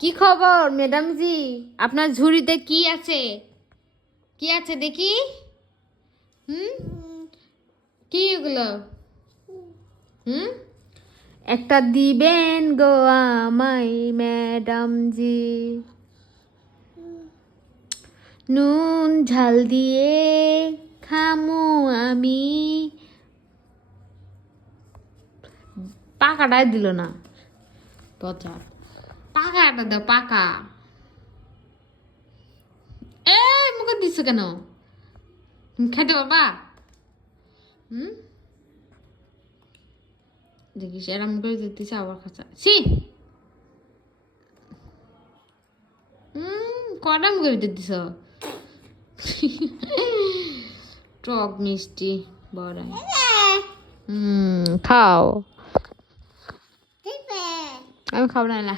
কি খবর ম্যাডাম জি? আপনার ঝুড়িতে কি আছে? কি আছে দেখি? কি এগুলো? একটা দিবেন গো আমায় ম্যাডাম জি, নুন ঝাল দিয়ে খামু আমি। পাকাটাই দিল না, পচা। পাকাটা দাও, পাকা। মুখে দিচ্ছ কেন? তুমি খেতে পারবা? দেখিস এরম করে দিতেছে আবার খাঁচা। ছি, কটা মুখে ভিতর দিছ? টক মিষ্টি বড়াই। খাও। আমি খাবো না।